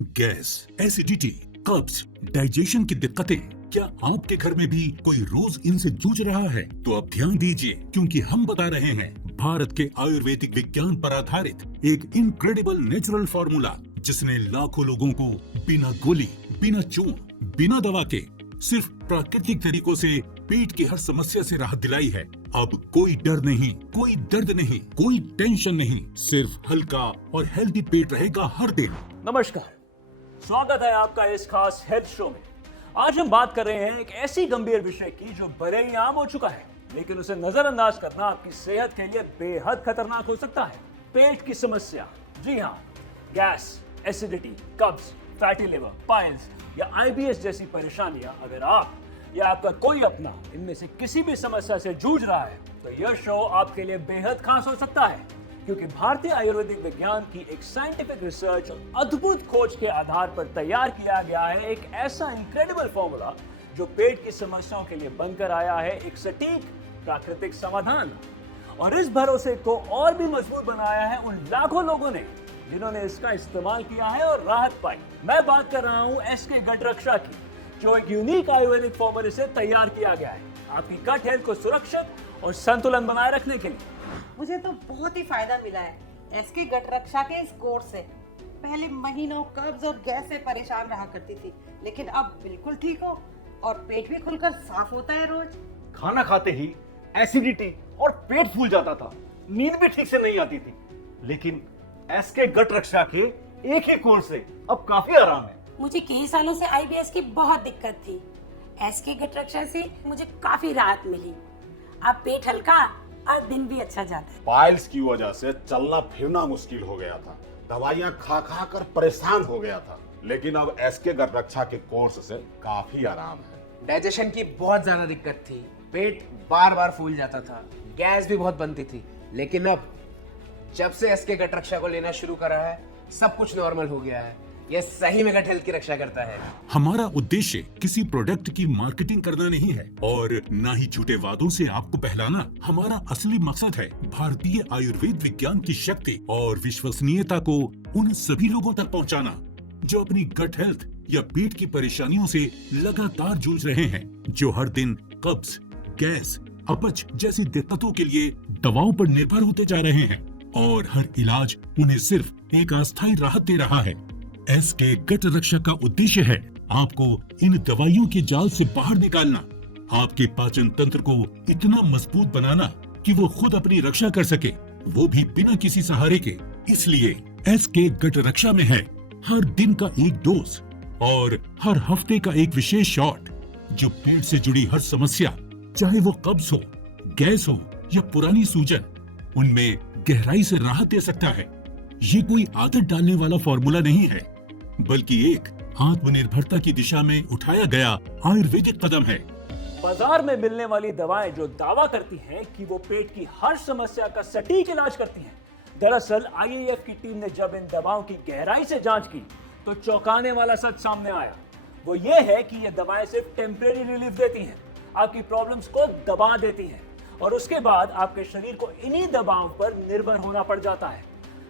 Gas, acidity, कब्ज, digestion की दिक्कतें, क्या आपके घर में भी कोई रोज इनसे जूझ रहा है? तो अब ध्यान दीजिए, क्योंकि हम बता रहे हैं भारत के आयुर्वेदिक विज्ञान पर आधारित एक इनक्रेडिबल नेचुरल फॉर्मूला, जिसने लाखों लोगों को बिना गोली, बिना चून, बिना दवा के सिर्फ प्राकृतिक तरीकों से पेट की हर समस्या से राहत दिलाई है। अब कोई डर नहीं, कोई दर्द नहीं, कोई टेंशन नहीं, सिर्फ हल्का और हेल्दी पेट रहेगा हर दिन। नमस्कार, स्वागत है आपका इस खास हेल्थ शो में। आज हम बात कर रहे हैं एक ऐसी गंभीर विषय की जो भले ही आम हो चुका है, लेकिन उसे नजरअंदाज करना आपकी सेहत के लिए बेहद खतरनाक हो सकता है। पेट की समस्या, जी हाँ, गैस, एसिडिटी, कब्ज, फैटी लिवर, पाइल्स या आईबीएस जैसी परेशानियां अगर आप या आपका कोई अपना इनमें से किसी भी समस्या से जूझ रहा है, तो यह शो आपके लिए बेहद खास हो सकता है, क्योंकि भारतीय आयुर्वेदिक विज्ञान की एक साइंटिफिक रिसर्च और अद्भुत खोज के आधार पर तैयार किया गया है एक ऐसा इनक्रेडिबल फॉर्मूला जो पेट की समस्याओं के लिए बनकर आया है एक सटीक प्राकृतिक समाधान। और इस भरोसे को और भी मजबूत बनाया है उन लाखों लोगों ने जिन्होंने इसका इस्तेमाल किया है और राहत पाई। मैं बात कर रहा हूँ एसके गट रक्षा की, जो एक यूनिक आयुर्वेदिक फॉर्मूले से तैयार किया गया है आपकी गट हेल्थ को सुरक्षित और संतुलन बनाए रखने के लिए। मुझे तो बहुत ही फायदा मिला है एसके गट रक्षा के इस कोर्स से। पहले महीनों कब्ज और गैस से परेशान रहा करती थी, लेकिन अब बिल्कुल ठीक हो और पेट भी खुलकर साफ होता है रोज। खाना खाते ही एसिडिटी और पेट फूल जाता था, नींद भी ठीक से नहीं आती थी, लेकिन एसके गट रक्षा के एक ही कोर्स से अब काफी आराम है। मुझे कई सालों से आईबीएस की बहुत दिक्कत थी। एसके गट रक्षा से मुझे काफी राहत मिली। अब पेट हल्का और दिन भी अच्छा जाता है। पाइल्स की वजह से चलना फिरना मुश्किल हो गया था, दवाइयाँ खा खा कर परेशान हो गया था, लेकिन अब एसके गट रक्षा के कोर्स से काफी आराम है। डाइजेशन की बहुत ज्यादा दिक्कत थी, पेट बार बार फूल जाता था, गैस भी बहुत बनती थी, लेकिन अब जब से एसके गट रक्षा को लेना शुरू करा है, सब कुछ नॉर्मल हो गया है। ये सही में गट हेल्थ की रक्षा करता है। हमारा उद्देश्य किसी प्रोडक्ट की मार्केटिंग करना नहीं है और न ही झूठे वादों से आपको बहलाना। हमारा असली मकसद है भारतीय आयुर्वेद विज्ञान की शक्ति और विश्वसनीयता को उन सभी लोगों तक पहुंचाना जो अपनी गट हेल्थ या पेट की परेशानियों से लगातार जूझ रहे हैं, जो हर दिन कब्ज, गैस, अपच जैसी दिक्कतों के लिए दवाओं पर निर्भर होते जा रहे हैं और हर इलाज उन्हें सिर्फ एक अस्थायी राहत दे रहा है। एसके गट रक्षा का उद्देश्य है आपको इन दवाइयों के जाल से बाहर निकालना, आपके पाचन तंत्र को इतना मजबूत बनाना कि वो खुद अपनी रक्षा कर सके, वो भी बिना किसी सहारे के। इसलिए एसके गट रक्षा में है हर दिन का एक डोज और हर हफ्ते का एक विशेष शॉट, जो पेट से जुड़ी हर समस्या, चाहे वो कब्ज हो, गैस हो या पुरानी सूजन, उनमें गहराई से राहत दे सकता है। ये कोई आदत डालने वाला फॉर्मूला नहीं है, बल्कि एक आत्मनिर्भरता की दिशा में उठाया गया आयुर्वेदिक कदम है। बाजार में मिलने वाली दवाएं जो दावा करती हैं कि वो पेट की हर समस्या का सटीक इलाज करती हैं, दरअसल आईएएफ की टीम ने जब इन दवाओं की गहराई से जांच की तो चौंकाने वाला सच सामने आया। वो ये है कि ये दवाएं सिर्फ टेम्परेरी रिलीफ देती हैं, आपकी प्रॉब्लम्स को दबा देती हैं और उसके बाद आपके शरीर को इन्हीं दवाओं पर निर्भर होना पड़ जाता है।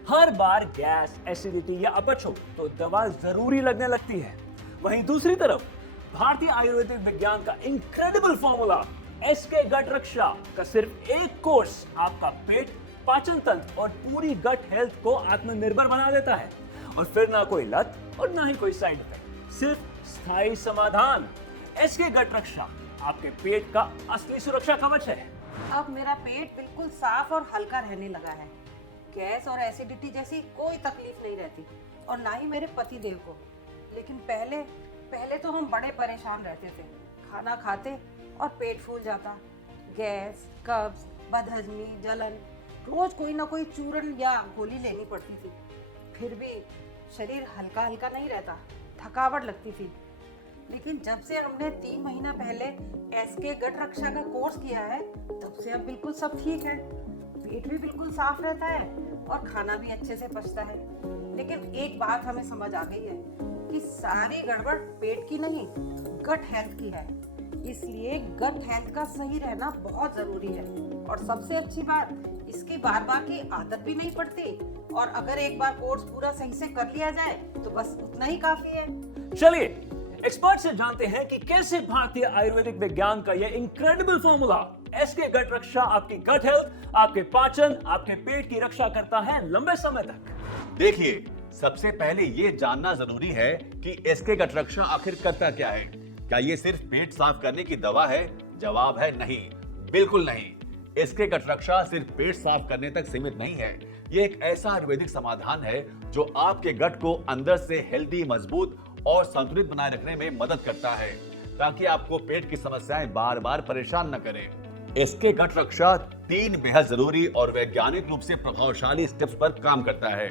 हर बार गैस, एसिडिटी या अपच हो तो दवा जरूरी लगने लगती है। वहीं दूसरी तरफ भारतीय आयुर्वेदिक विज्ञान का इनक्रेडिबल फॉर्मूला एसके गट रक्षा का सिर्फ एक कोर्स आपका पेट, पाचन तंत्र और पूरी गट हेल्थ को आत्मनिर्भर बना देता है। और फिर ना कोई लत और ना ही कोई साइड इफेक्ट, सिर्फ स्थायी समाधान। एसके गट रक्षा आपके पेट का असली सुरक्षा कवच है। अब मेरा पेट बिल्कुल साफ और हल्का रहने लगा है। गैस और एसिडिटी जैसी कोई तकलीफ नहीं रहती और ना ही मेरे पति देव को। लेकिन पहले तो हम बड़े परेशान रहते थे। खाना खाते और पेट फूल जाता, गैस, कब्ज, बदहजमी, जलन, रोज कोई ना कोई चूरन या गोली लेनी पड़ती थी। फिर भी शरीर हल्का हल्का नहीं रहता, थकावट लगती थी। लेकिन जब से हमने 3 महीना पहले एसके गट रक्षा का कोर्स किया है, तब से अब बिल्कुल सब ठीक है। पेट भी बिल्कुल साफ रहता है और खाना भी अच्छे से पचता है। लेकिन एक बात हमें समझ आ गई है कि सारी गड़बड़ पेट की नहीं, गट हेल्थ की है। इसलिए गट हेल्थ का सही रहना बहुत जरूरी है। और सबसे अच्छी बात, इसकी बार बार की आदत भी नहीं पड़ती और अगर एक बार कोर्स पूरा सही से कर लिया जाए तो बस उतना ही काफी है। चलिए एक्सपर्ट से जानते हैं कि कैसे भारतीय आयुर्वेदिक विज्ञान का यह इनक्रेडिबल फॉर्मूला एसके गट रक्षा आपकी गट हेल्थ, आपके पाचन, आपके पेट की रक्षा करता है लंबे समय तक। देखिए, सबसे पहले ये जानना जरूरी है कि एसके गट रक्षा आखिर करता क्या है। क्या ये सिर्फ पेट साफ करने की दवा है? जवाब है नहीं, बिल्कुल नहीं। एसके गट रक्षा सिर्फ पेट साफ करने तक सीमित नहीं है। ये एक ऐसा आयुर्वेदिक समाधान है जो आपके गट को अंदर से हेल्दी, मजबूत और संतुलित बनाए रखने में मदद करता है, ताकि आपको पेट की समस्याएं बार बार परेशान न करें। एसके गट रक्षा 3 बेहद जरूरी और वैज्ञानिक रूप से प्रभावशाली स्टेप्स पर काम करता है।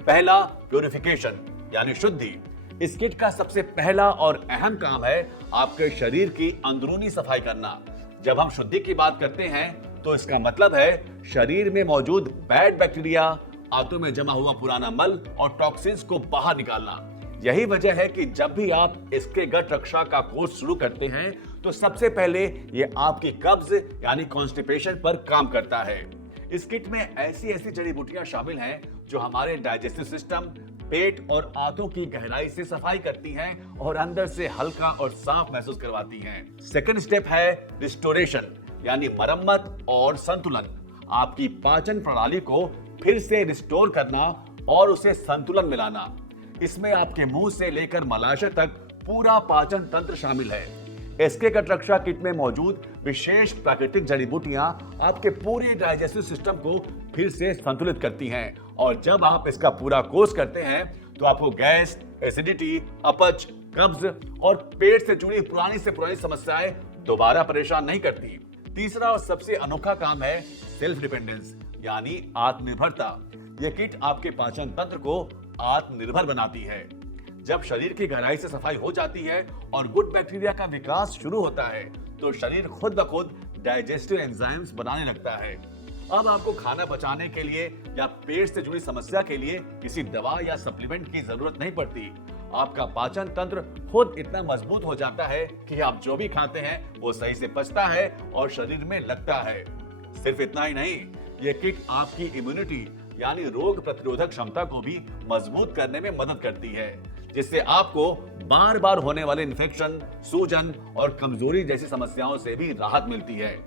पहला, प्यूरिफिकेशन यानी शुद्धि। इस किट का सबसे पहला और अहम काम है आपके शरीर की अंदरूनी सफाई करना। जब हम शुद्धि की बात करते हैं तो इसका मतलब है शरीर में मौजूद बैड बैक्टीरिया, आंतों में जमा हुआ पुराना मल और टॉक्सिन्स को बाहर निकालना। यही वजह है कि जब भी आप इसके गट रक्षा का कोर्स शुरू करते हैं तो सबसे पहले ये आपकी कब्ज यानी कॉन्स्टिपेशन पर काम करता है। इस किट में ऐसी जड़ी बूटियां शामिल हैं जो हमारे डाइजेस्टिव सिस्टम, पेट और आंतों की गहराई से सफाई करती हैं और अंदर से हल्का और साफ महसूस करवाती हैं। सेकंड स्टेप है रिस्टोरेशन यानी मरम्मत और संतुलन। आपकी पाचन प्रणाली को फिर से रिस्टोर करना और उसे संतुलन में लाना। इसमें आपके मुंह से लेकर मलाशय तक पूरा पाचन तंत्र शामिल है। एसके गट रक्षा किट में मौजूद विशेष प्राकृतिक जड़ी बूटियां आपके पूरे डाइजेस्टिव सिस्टम को फिर से संतुलित करती हैं और जब आप इसका पूरा कोर्स करते हैं तो आपको गैस, एसिडिटी, अपच, कब्ज और पेट से जुड़ी पुरानी से पुरानी समस्याएं दोबारा परेशान नहीं करती। तीसरा और सबसे अनोखा काम है सेल्फ डिपेंडेंस यानी आत्मनिर्भरता। यह किट आपके पाचन तंत्र को आत्मनिर्भर बनाती है। जब शरीर की गहराई से सफाई हो जाती है और गुड बैक्टीरिया का विकास शुरू होता है तो शरीर खुद ब खुद डाइजेस्टिव एंजाइम्स बनाने लगता है। अब आपको खाना पचाने के लिए या पेट से जुड़ी समस्या के लिए किसी दवा या सप्लीमेंट की जरूरत नहीं पड़ती। आपका पाचन तंत्र खुद इतना मजबूत हो जाता है कि आप जो भी खाते हैं वो सही से पचता है और शरीर में लगता है। सिर्फ इतना ही नहीं, ये किट आपकी इम्यूनिटी यानी रोग प्रतिरोधक क्षमता को भी मजबूत करने में मदद करती है, जिससे आपको बार बार होने वाले इन्फेक्शन, सूजन और कमजोरी जैसी समस्याओं से भी राहत मिलती है।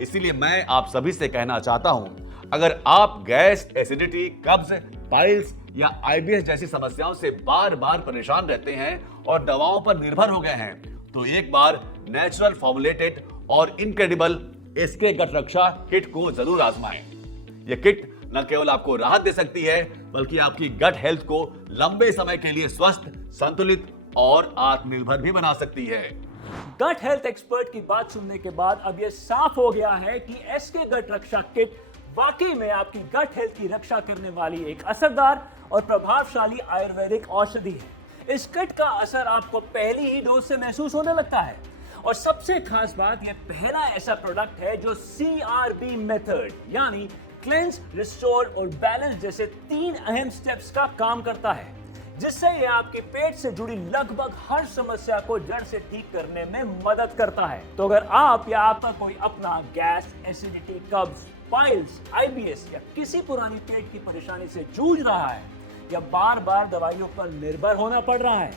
इसीलिए मैं आप सभी से कहना चाहता हूं, अगर आप गैस, एसिडिटी, कब्ज, पाइल्स या आईबीएस जैसी समस्याओं से बार बार परेशान रहते हैं और दवाओं पर निर्भर हो गए हैं तो एक बार नेचुरल फॉर्मुलेटेड और इनक्रेडिबल एसके गट रक्षा किट को जरूर आजमाएं। यह किट न केवल आपको राहत दे सकती है बल्कि आपकी गट हेल्थ को लंबे समय के लिए स्वस्थ, संतुलित और आत्मनिर्भर भी बना सकती है। गट हेल्थ एक्सपर्ट की बात सुनने के बाद अब यह साफ हो गया है कि एसके गट रक्षा किट वाकई में आपकी गट हेल्थ की रक्षा करने वाली एक असरदार और प्रभावशाली आयुर्वेदिक औषधि है। इस किट का असर आपको पहली ही डोज से महसूस होने लगता है और सबसे खास बात, यह पहला ऐसा प्रोडक्ट है जो CRB मेथड यानी क्लेंस, रिस्टोर और बैलेंस जैसे 3 अहम स्टेप्स का काम करता है, जिससे यह आपके पेट से जुड़ी लगभग हर समस्या को जड़ से ठीक करने में मदद करता है। तो अगर आप या आपका कोई अपना गैस, एसिडिटी, कब्ज, पाइल्स, आईबीएस या किसी पुरानी पेट की परेशानी से जूझ रहा है या बार बार दवाइयों पर निर्भर होना पड़ रहा है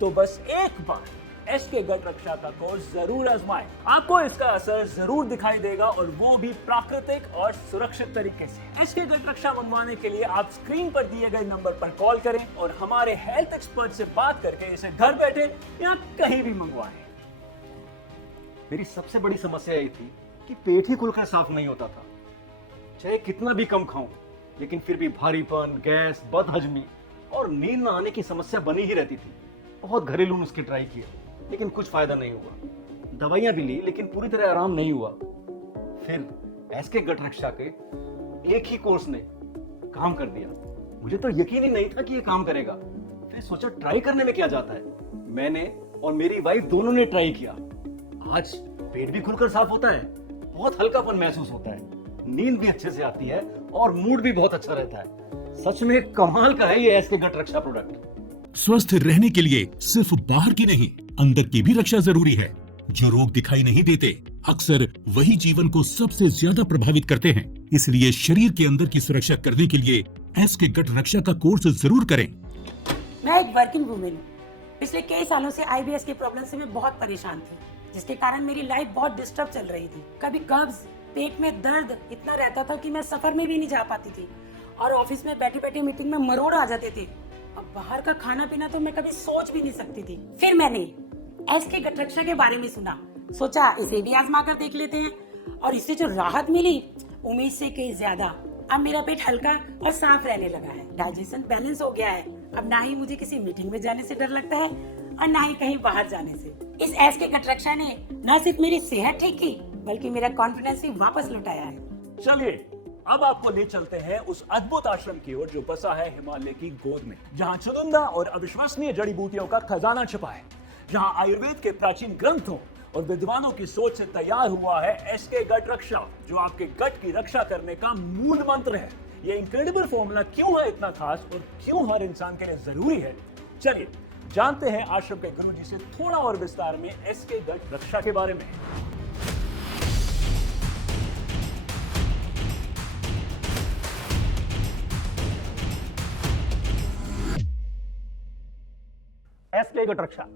तो बस एक बार एसके गट रक्षा का कोर्स जरूर आजमाएं। आपको इसका असर जरूर दिखाई देगा और वो भी प्राकृतिक और सुरक्षित तरीके से। एसके गट रक्षा मंगवाने के लिए आप स्क्रीन पर दिए गए नंबर पर कॉल करें और हमारे हेल्थ एक्सपर्ट से बात करके इसे घर बैठे या कहीं भी मंगवाएं। मेरी सबसे बड़ी समस्या ये थी कि पेट ही खुलकर साफ नहीं होता था। चाहे कितना भी कम खाऊं, लेकिन फिर भी भारीपन, गैस, बदहजमी और नींद न आने की समस्या बनी ही रहती थी। बहुत घरेलू नुस्खे ट्राई किए लेकिन कुछ फायदा नहीं हुआ। दवाइयां भी ली लेकिन पूरी तरह आराम नहीं हुआ। फिर एसके गट रक्षा के एक ही कोर्स ने काम कर दिया। मुझे तो यकीन ही नहीं था कि ये काम करेगा। फिर सोचा ट्राई करने में क्या जाता है। मैंने और मेरी वाइफ दोनों ने ट्राई किया। आज पेट भी खुलकर साफ होता है, बहुत हल्कापन महसूस होता है, नींद भी अच्छे से आती है और मूड भी बहुत अच्छा रहता है। सच में कमाल का है ये एसके गट रक्षा प्रोडक्ट। स्वस्थ रहने के लिए सिर्फ बाहर की नहीं, अंदर की भी रक्षा जरूरी है। जो रोग दिखाई नहीं देते अक्सर वही जीवन को सबसे ज्यादा प्रभावित करते हैं। इसलिए शरीर के अंदर की सुरक्षा करने के लिए एसके गट रक्षा का कोर्स जरूर करें। मैं एक वर्किंग वूमेन हूँ। पिछले कई सालों से आईबीएस की प्रॉब्लम से मैं बहुत परेशान थी, जिसके कारण मेरी लाइफ बहुत डिस्टर्ब चल रही थी। कभी कब्ज, पेट में दर्द इतना रहता था कि मैं सफर में भी नहीं जा पाती थी और ऑफिस में बैठे बैठे मीटिंग में मरोड़ आ जाते थे। अब बाहर का खाना पीना तो मैं कभी सोच भी नहीं सकती थी। फिर मैंने एसके गट रक्षा के बारे में सुना, सोचा इसे भी आजमा कर देख लेते हैं और इससे जो राहत मिली उम्मीद से कहीं ज्यादा। अब मेरा पेट हल्का और साफ रहने लगा है, डाइजेशन बैलेंस हो गया है। अब ना ही मुझे किसी मीटिंग में जाने से डर लगता है और ना ही कहीं बाहर जाने से। इस एसके गट रक्षा ने न सिर्फ मेरी सेहत ठीक की बल्कि मेरा कॉन्फिडेंस भी वापस लौटाया है। चलिए अब आपको ले चलते हैं उस अद्भुत आश्रम की ओर जो बसा है हिमालय की गोद में, जहाँ चुनिंदा और अविश्वसनीय जड़ी बूटियों का खजाना छिपा है, जहाँ आयुर्वेद के प्राचीन ग्रंथों और विद्वानों की सोच से तैयार हुआ है एसके गट रक्षा, जो आपके गट की रक्षा करने का मूल मंत्र है। ये इनक्रेडिबल फॉर्मूला क्यों है इतना खास और क्यों हर इंसान के लिए जरूरी है, चलिए जानते हैं आश्रम के गुरुजी से थोड़ा और विस्तार में एसके गट रक्षा के बारे में। एसके गट रक्षा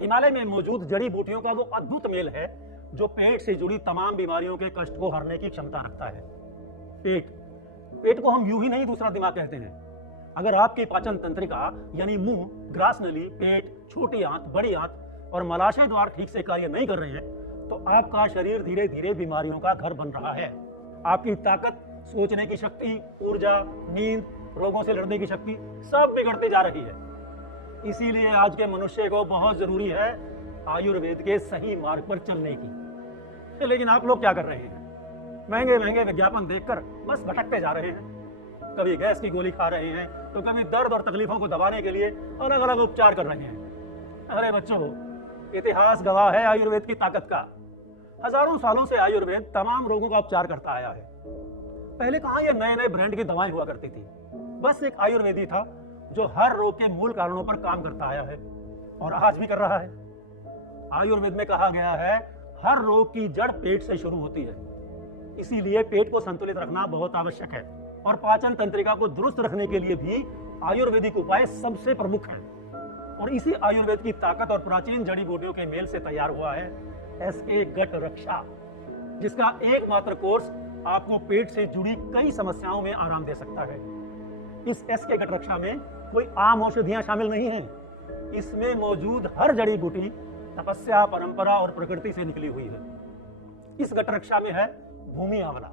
हिमालय में मौजूद जड़ी बूटियों का वो अद्भुत मेल है जो पेट से जुड़ी तमाम बीमारियों के कष्ट को हरने की क्षमता रखता है। पेट को हम यूं ही नहीं दूसरा दिमाग कहते हैं। अगर आपकी पाचन तंत्रिका यानी मुंह, ग्रास नली, पेट, छोटी आंत, बड़ी आंत और मलाशय द्वार ठीक से कार्य नहीं कर रहे हैं तो आपका शरीर धीरे धीरे बीमारियों का घर बन रहा है। आपकी ताकत, सोचने की शक्ति, ऊर्जा, नींद, रोगों से लड़ने की शक्ति सब बिगड़ती जा रही है। इसीलिए आज के मनुष्य को बहुत जरूरी है आयुर्वेद के सही मार्ग पर चलने की। लेकिन आप लोग क्या कर रहे हैं? महंगे महंगे विज्ञापन देखकर बस भटकते जा रहे हैं। कभी गैस की गोली खा रहे हैं तो कभी दर्द और तकलीफों को दबाने के लिए अलग अलग उपचार कर रहे हैं। अरे बच्चों, इतिहास गवाह है आयुर्वेद की ताकत का। हजारों सालों से आयुर्वेद तमाम रोगों का उपचार करता आया है। पहले कहाँ ये नए नए ब्रांड की दवाएं हुआ करती थी। बस एक आयुर्वेदी था जो हर रोग के मूल कारणों पर काम करता आया है और आज भी कर रहा है। आयुर्वेद में कहा गया है हर रोग की जड़ पेट से शुरू होती है। इसीलिए पेट को संतुलित रखना बहुत आवश्यक है और पाचन तंत्रिका को दुरुस्त रखने के लिए भी आयुर्वेदिक उपाय सबसे प्रमुख हैं। और इसी आयुर्वेद की ताकत और प्राचीन जड़ी बूटियों के मेल से तैयार हुआ है एसके गट रक्षा, जिसका एकमात्र कोर्स आपको पेट से जुड़ी कई समस्याओं में आराम दे सकता है। इस एसके गट रक्षा में कोई आम औषधियां शामिल नहीं हैं। इसमें मौजूद हर जड़ी बूटी तपस्या, परंपरा और प्रकृति से निकली हुई है। इस गट रक्षा में है भूमि आंवला,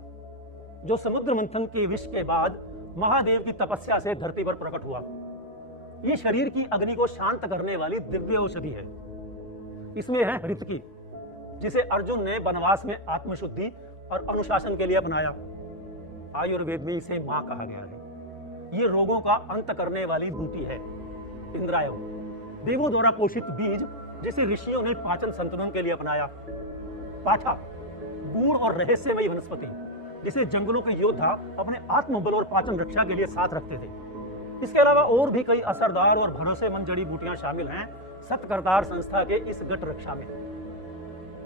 जो समुद्र मंथन के विष के बाद महादेव की तपस्या से धरती पर प्रकट हुआ। ये शरीर की अग्नि को शांत करने वाली दिव्य औषधि है। इसमें है हृतकी, जिसे अर्जुन ने वनवास में आत्मशुद्धि और अनुशासन के लिए अपनाया। आयुर्वेद में इसे मां कहा गया है। ये रोगों का अंत करने वाली बूटी है। इंद्रायण, देवों द्वारा पोषित बीज जिसे ऋषियों ने पाचन संतुलन के लिए अपनाया। पाठा, गूढ़ और रहस्यमयी वनस्पति जिसे जंगलों के योद्धा अपने आत्मबल और पाचन रक्षा के लिए साथ रखते थे। इसके अलावा और भी कई असरदार और भरोसेमंद जड़ी बूटियां शामिल हैं सतकरतार संस्था के इस गट रक्षा में।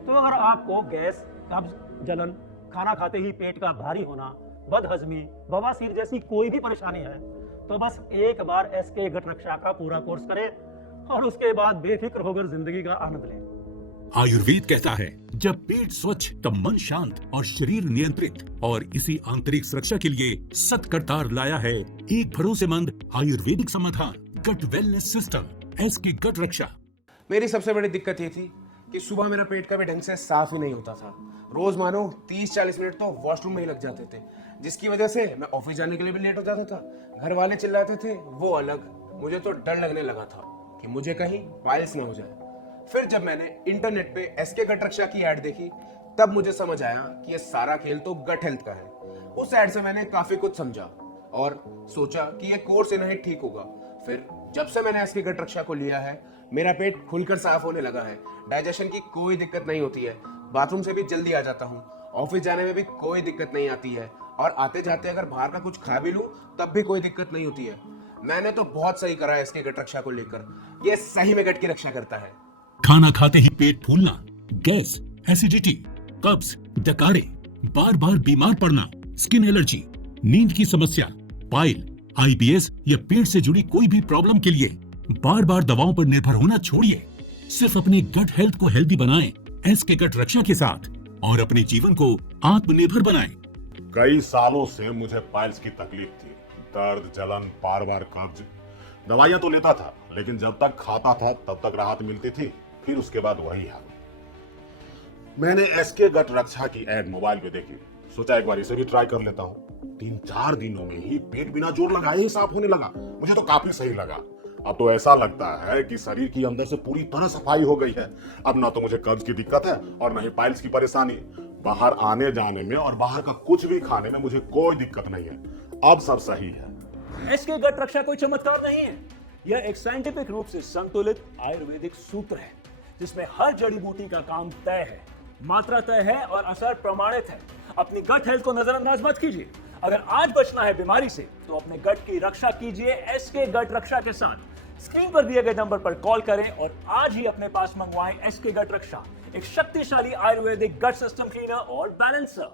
तो अगर आपको गैस, कब्ज, जलन, खाना खाते ही पेट का भारी होना, बदहजमी, बवासीर जैसी कोई भी परेशानी है तो बस एक बार एसके गट रक्षा का पूरा कोर्स करें और उसके बाद बेफिक्र होकर जिंदगी का आनंद लें। आयुर्वेद कहता है जब पेट स्वच्छ तब मन शांत और शरीर नियंत्रित, और इसी आंतरिक सुरक्षा के लिए सतकरतार लाया है एक भरोसेमंद आयुर्वेदिक समाधान, गट वेलनेस सिस्टम, एसके गट रक्षा। मेरी सबसे बड़ी दिक्कत ये थी कि सुबह मेरा पेट कभी ढंग से साफ ही नहीं होता था। रोज मानो 30-40 मिनट तो वॉशरूम में ही लग जाते थे, जिसकी वजह से मैं ऑफिस जाने के लिए भी लेट हो जाता था। घर वाले चिल्लाते थे वो अलग, मुझे तो डर लगने लगा था कि मुझे कहीं पाइल्स ना हो जाए। फिर जब मैंने इंटरनेट पे एसके गट रक्षा की ऐड देखी तब मुझे समझ आया कि ये सारा खेल तो गट हेल्थ का है। उस ऐड से मैंने काफी कुछ समझा और सोचा कि ये कोर्स इन्हें ठीक होगा। फिर जब से मैंने एसके गट रक्षा को लिया है मेरा पेट खुलकर साफ होने लगा है। डाइजेशन की कोई दिक्कत नहीं होती है, बाथरूम से भी जल्दी आ जाता हूँ, ऑफिस जाने में भी कोई दिक्कत नहीं आती है और आते जाते अगर बाहर का कुछ खा भी लूं तब भी कोई दिक्कत नहीं होती है। मैंने तो बहुत सही करा है इसके गट रक्षा को लेकर। ये सही में गट की रक्षा करता है। खाना खाते ही पेट फूलना, गैस, एसिडिटी, कब्ज, डकारे, बार बार बीमार पड़ना, स्किन एलर्जी, नींद की समस्या, पाइल, IBS या पेट से जुड़ी कोई भी प्रॉब्लम के लिए बार बार दवाओं पर निर्भर होना छोड़िए। सिर्फ अपने गट हेल्थ को हेल्दी बनाएं एसके गट रक्षा के साथ और अपने जीवन को आत्मनिर्भर बनाएं। कई सालों से मुझे पाइल्स की तकलीफ थी, दर्द, जलन, बार बार कब्ज। दवाइयां तो लेता था, लेकिन जब तक खाता था तब तक राहत मिलती थी, फिर उसके बाद वही हाल। मैंने एसके गट रक्षा की ऐड मोबाइल पे देखी, सोचा एक बार इसे भी ट्राई कर लेता हूँ। 3-4 दिनों में ही पेट बिना जोर लगाए ही साफ होने लगा। मुझे तो काफी सही लगा। अब तो ऐसा लगता है कि शरीर की अंदर से पूरी तरह सफाई हो गई है। अब ना तो मुझे कब्ज की दिक्कत है और ना ही पाइल्स की परेशानी। बाहर आने जाने में और बाहर का कुछ भी खाने में मुझे कोई दिक्कत नहीं है। अब सब सही है। एसके गट रक्षा कोई चमत्कार नहीं है, यह एक साइंटिफिक रूप से संतुलित आयुर्वेदिक सूत्र है जिसमें हर जड़ी बूटी का काम तय है, मात्रा तय है और असर प्रमाणित है। अपनी गट हेल्थ को नजरअंदाज मत कीजिए। अगर आज बचना है बीमारी से तो अपने गट की रक्षा कीजिए एसके गट रक्षा के साथ। स्क्रीन पर दिए गए नंबर पर कॉल करें और आज ही अपने पास मंगवाएं एसके गट रक्षा, एक शक्तिशाली आयुर्वेदिक गट सिस्टम क्लीनर और बैलेंसर।